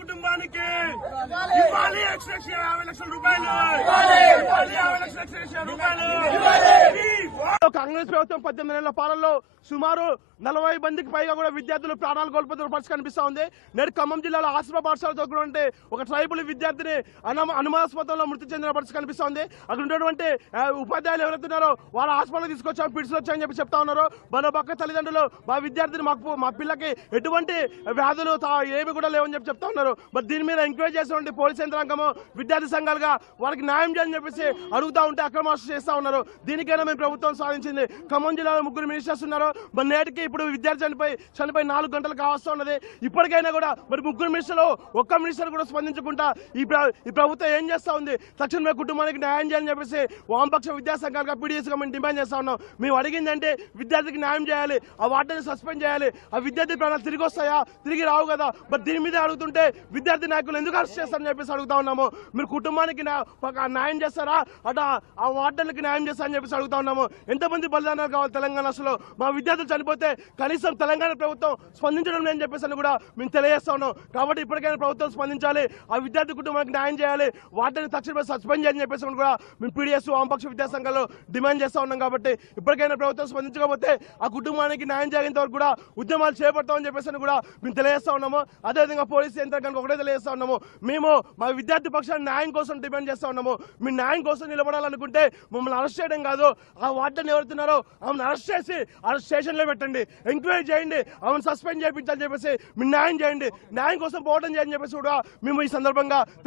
కుటుంబానికి ఇవ్వాలి ఎక్స్ట్రా 50 లక్షల రూపాయలు, ఇవ్వాలి 50 లక్షల ఎక్స్ట్రా రూపాయలు. కాంగ్రెస్ ప్రభుత్వం 18 నెలల పాలనలో సుమారు 40 మందికి పైగా కూడా విద్యార్థులు ప్రాణాలు కోల్పోతున్న పరిస్థితి కనిపిస్తా ఉంది. నేడు ఖమ్మం జిల్లాలో ఆశ్రమ పాఠశాలతో కూడా ఒక ట్రైబల్ విద్యార్థిని అనుమానాస్పదంలో మృతి చెందిన పరిస్థితి కనిపిస్తా ఉంది. అక్కడ ఉన్నటువంటి ఉపాధ్యాయులు ఎవరైతున్నారో వాళ్ళ హాస్పిటల్ తీసుకొచ్చాం, పిడిచి వచ్చాయని చెప్పి చెప్తా ఉన్నారు. మరో పక్క తల్లిదండ్రులు మా విద్యార్థిని మా పిల్లకి ఎటువంటి వ్యాధులు ఏమి కూడా లేవని చెప్పి చెప్తా ఉన్నారు. మరి దీని మీద ఎంక్వైరీ చేసినటువంటి పోలీస్ యంత్రాంగము విద్యార్థి సంఘాలుగా వాళ్ళకి న్యాయం చేయాలని చెప్పేసి అడుగుతా ఉంటే అక్రమార్షణ చేస్తా ఉన్నారు. దీనికైనా మేము ప్రభుత్వం సాధించింది. ఖమ్మం జిల్లాలో 3 మినిస్టర్స్ ఉన్నారు. మరి నేటికి ఇప్పుడు విద్యార్థి చనిపోయి 4 గంటలు కావస్తా ఉన్నది. ఇప్పటికైనా కూడా మరి 3 మినిస్టర్లు ఒక్క మినిస్టర్ కూడా స్పందించకుండా ఈ ప్రభుత్వం ఏం చేస్తా ఉంది? తక్షణమే కుటుంబానికి న్యాయం చేయాలని చెప్పేసి వామపక్ష విద్యా సంఘాలుగా పీడీఎస్గా మేము డిమాండ్ చేస్తా ఉన్నాం. మేము అడిగింది అంటే విద్యార్థికి న్యాయం చేయాలి, ఆ వార్డెన్ని సస్పెండ్ చేయాలి. ఆ విద్యార్థి ప్రాణాలు తిరిగి వస్తాయా? తిరిగి రావు కదా. మరి దీని మీద అడుగుతుంటే విద్యార్థి నాయకులు ఎందుకు అరెస్ట్ చేస్తారని చెప్పేసి అడుగుతా ఉన్నాము. మీరు కుటుంబానికి న్యాయం చేస్తారా, అటు ఆ వార్డెన్లకి న్యాయం చేస్తారని చెప్పేసి అడుగుతా ఉన్నాము. ఎంతమంది బలిదానాలు కావాలి తెలంగాణ? అసలు మా విద్యార్థులు చనిపోతే కనీసం తెలంగాణ ప్రభుత్వం స్పందించడం లేదని చెప్పేసి కూడా మేము తెలియజేస్తా ఉన్నాం. కాబట్టి ఇప్పటికైనా ప్రభుత్వం స్పందించాలి, ఆ విద్యార్థి కుటుంబానికి న్యాయం చేయాలి, వాటిని తక్షణమే సస్పెండ్ చేయాలని చెప్పేసి కూడా మేము పీడీఎస్ వామపక్ష విద్యా సంఘాలు డిమాండ్ చేస్తా ఉన్నాం. కాబట్టి ఇప్పటికైనా ప్రభుత్వం స్పందించకపోతే ఆ కుటుంబానికి న్యాయం చేసేంత వరకు కూడా ఉద్యమాలు చేపడతామని చెప్పేసి కూడా మేము తెలియజేస్తా ఉన్నాము. అదేవిధంగా పోలీసు యంత్రాంగానికి ఒకటే తెలియజేస్తా ఉన్నాము, మేము మా విద్యార్థి పక్షాన్ని న్యాయం కోసం డిమాండ్ చేస్తా ఉన్నాము. మీరు న్యాయం కోసం నిలబడాలనుకుంటే మమ్మల్ని అరెస్ట్ చేయడం కాదు, ఆ వార్డెన్ ఎవరుతున్నారో ఆమెను అరెస్ట్ చేసి స్టేషన్లో పెట్టండి, ఎంక్వైరీ చేయండి, ఆమెను సస్పెండ్ చేయించాలని చెప్పేసి మీరు న్యాయం చేయండి, న్యాయం కోసం పోవడం చేయాలని చెప్పేసి కూడా మేము ఈ సందర్భంగా